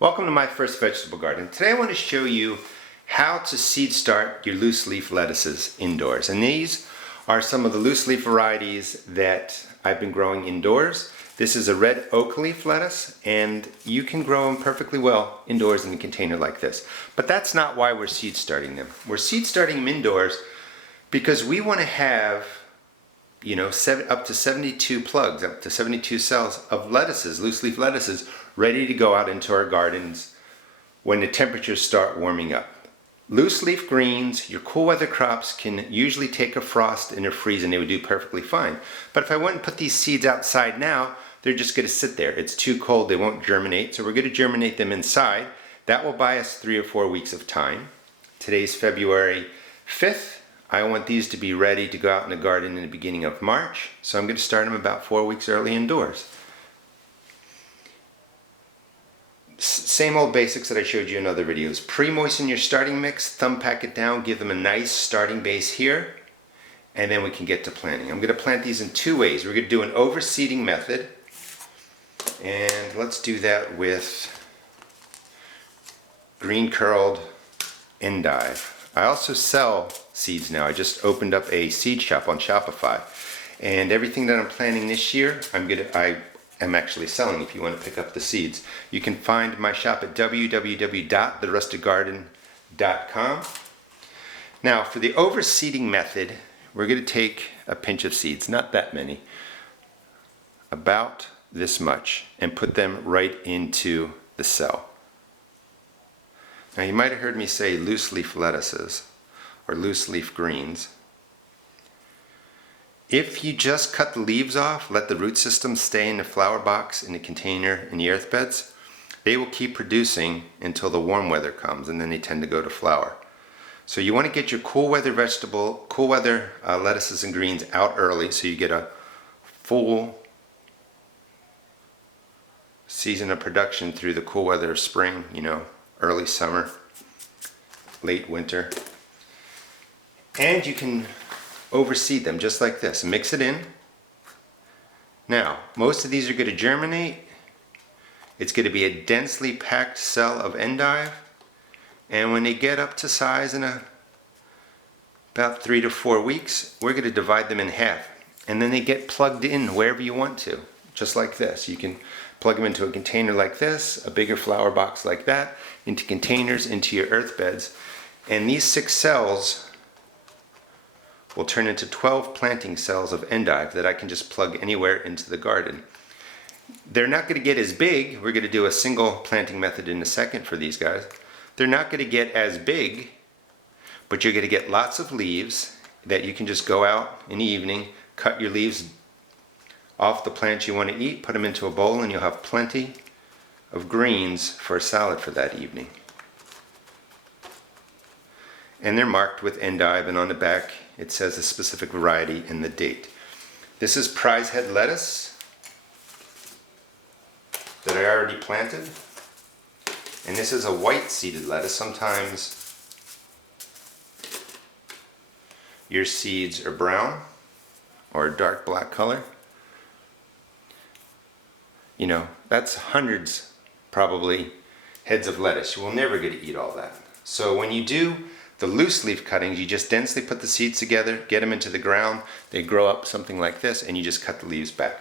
Welcome to my first vegetable garden. Today I want to show you how to seed start your loose leaf lettuces indoors. And these are some of the loose leaf varieties that I've been growing indoors. This is a red oak leaf lettuce, and you can grow them perfectly well indoors in a container like this. But that's not why we're seed starting them. We're seed starting them indoors because we want to have up to 72 plugs, up to 72 cells of lettuces, loose leaf lettuces, ready to go out into our gardens when the temperatures start warming up. Loose leaf greens, your cool weather crops can usually take a frost and a freeze and they would do perfectly fine. But if I went and put these seeds outside now, they're just going to sit there. It's too cold, they won't germinate. So we're going to germinate them inside. That will buy us 3 or 4 weeks of time. Today's February 5th. I want these to be ready to go out in the garden in the beginning of March, so I'm going to start them about 4 weeks early indoors. Same old basics that I showed you in other videos. Pre-moisten your starting mix, thumb pack it down, give them a nice starting base here, and then we can get to planting. I'm going to plant these in 2 ways. We're going to do an overseeding method, and let's do that with green curled endive. I also sell seeds now. I just opened up a seed shop on Shopify, and everything that I'm planting this year I am actually selling. If you want to pick up the seeds, you can find my shop at www.therusticgarden.com. Now for the overseeding method, we're going to take a pinch of seeds, not that many, about this much, and put them right into the cell. Now you might have heard me say loose leaf lettuces or loose leaf greens. If you just cut the leaves off, let the root system stay in the flower box, in the container, in the earth beds, they will keep producing until the warm weather comes, and then they tend to go to flower. So you want to get your cool weather lettuces and greens out early so you get a full season of production through the cool weather of spring, early summer, late winter. And you can overseed them just like this. Mix it in. Now, most of these are going to germinate. It's going to be a densely packed cell of endive. And when they get up to size in about 3 to 4 weeks, we're going to divide them in half. And then they get plugged in wherever you want to, just like this. You can plug them into a container like this, a bigger flower box like that, into containers, into your earth beds. And these 6 cells will turn into 12 planting cells of endive that I can just plug anywhere into the garden. They're not going to get as big. We're going to do a single planting method in a second for these guys. They're not going to get as big, but you're going to get lots of leaves that you can just go out in the evening, cut your leaves off the plants you want to eat, put them into a bowl, and you'll have plenty of greens for a salad for that evening. And they're marked with endive, and on the back it says a specific variety and the date. This is prize head lettuce that I already planted, and this is a white seeded lettuce. Sometimes your seeds are brown or a dark black color. That's hundreds, probably, heads of lettuce. You will never get to eat all that. So when you do the loose leaf cuttings, you just densely put the seeds together, get them into the ground, they grow up something like this, and you just cut the leaves back.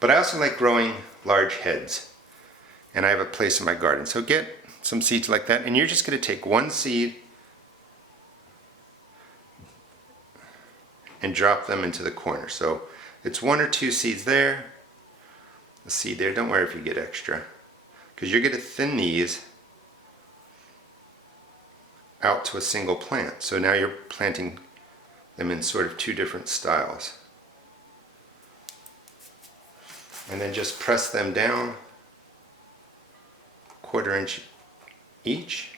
But I also like growing large heads, and I have a place in my garden. So get some seeds like that, and you're just going to take one seed and drop them into the corner. So it's 1 or 2 seeds there, a seed there. Don't worry if you get extra, because you're going to thin these out to a single plant. So now you're planting them in sort of 2 different styles. And then just press them down, 1/4 inch each.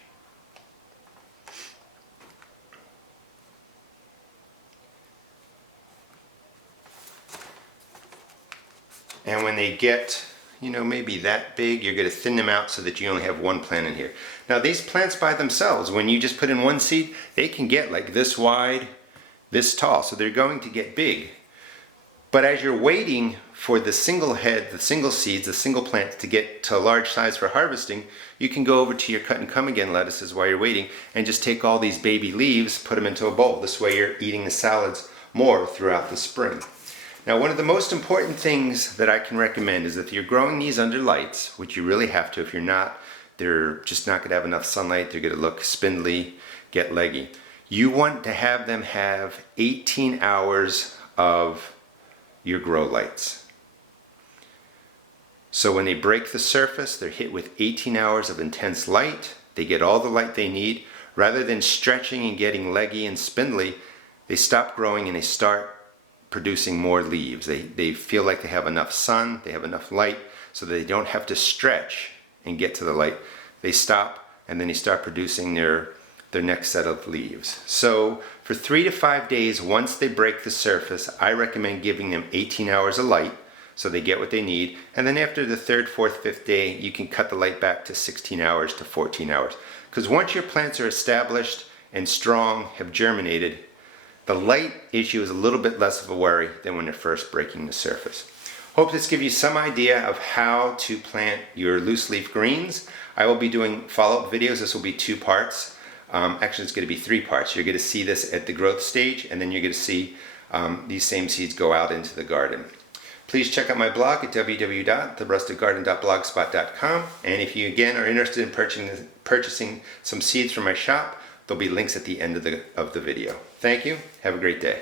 And when they get, maybe that big, you're going to thin them out so that you only have 1 plant in here. Now these plants by themselves, when you just put in 1 seed, they can get like this wide, this tall. So they're going to get big. But as you're waiting for the single head, the single seeds, the single plants to get to a large size for harvesting, you can go over to your cut and come again lettuces while you're waiting and just take all these baby leaves, put them into a bowl. This way you're eating the salads more throughout the spring. Now, one of the most important things that I can recommend is if you're growing these under lights, which you really have to, if you're not, they're just not going to have enough sunlight, they're going to look spindly, get leggy. You want to have them have 18 hours of your grow lights. So when they break the surface, they're hit with 18 hours of intense light. They get all the light they need. Rather than stretching and getting leggy and spindly, they stop growing and they start producing more leaves. They feel like they have enough sun, they have enough light, so that they don't have to stretch and get to the light. They stop and then they start producing their next set of leaves. So for 3 to 5 days, once they break the surface, I recommend giving them 18 hours of light so they get what they need. And then after the 3rd, 4th, 5th day, you can cut the light back to 16 hours to 14 hours. Because once your plants are established and strong, have germinated, the light issue is a little bit less of a worry than when they're first breaking the surface. Hope this gives you some idea of how to plant your loose leaf greens. I will be doing follow-up videos. This will be 2 parts. Actually, it's going to be 3 parts. You're going to see this at the growth stage, and then you're going to see these same seeds go out into the garden. Please check out my blog at www.therusticgarden.blogspot.com. And if you, again, are interested in purchasing some seeds from my shop, there'll be links at the end of the video. Thank you. Have a great day.